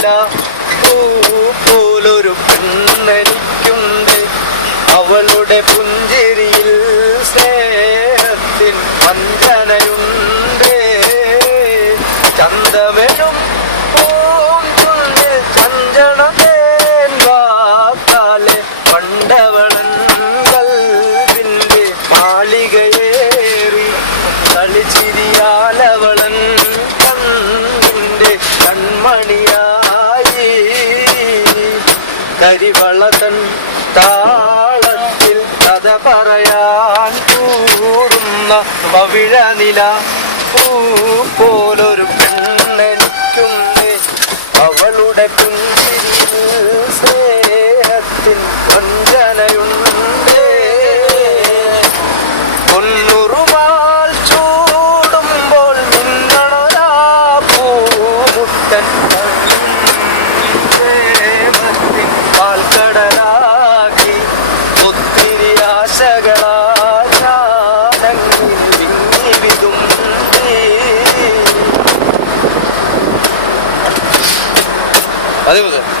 വവിഴനില പോലൊരു പെണ്ണെനിക്കുണ്ട്. അവളുടെ പുഞ്ചിരിയിൽ സ്നേഹത്തിൻ വഞ്ചനയുണ്ട്. ചന്തമെഴും പൂങ്കുന്നിൽ ചഞ്ചണതേൻ വാക്കാലെ പണ്ടവളൻ കൽവിന്റെ മാളികയേറി കളിച്ചിരിയാലവളൻ കണ്ണിന്റെ കൺമണിയായി. കരിവളതൻ താളത്തിൽ കഥ പറയാൻ കൂറുന്ന പവിഴനില പോലൊരു പെണ്ണെനിക്കുണ്ട്. അവളുടെ പുഞ്ചിരിയിൽ സ്നേഹത്തിൻ വഞ്ചനയുണ്ട്. പൊന്നുറുമാൽ ചൂടുമ്പോൾ മിന്നണൊരാ പൂമുട്ടൻ പ്രേമത്തിൻ പാൽക്കടലാക്കി ഒത്തിരി ആശകളാ ഞാനങ്ങിൽ വിങ്ങി വിതുമ്പി. അതേ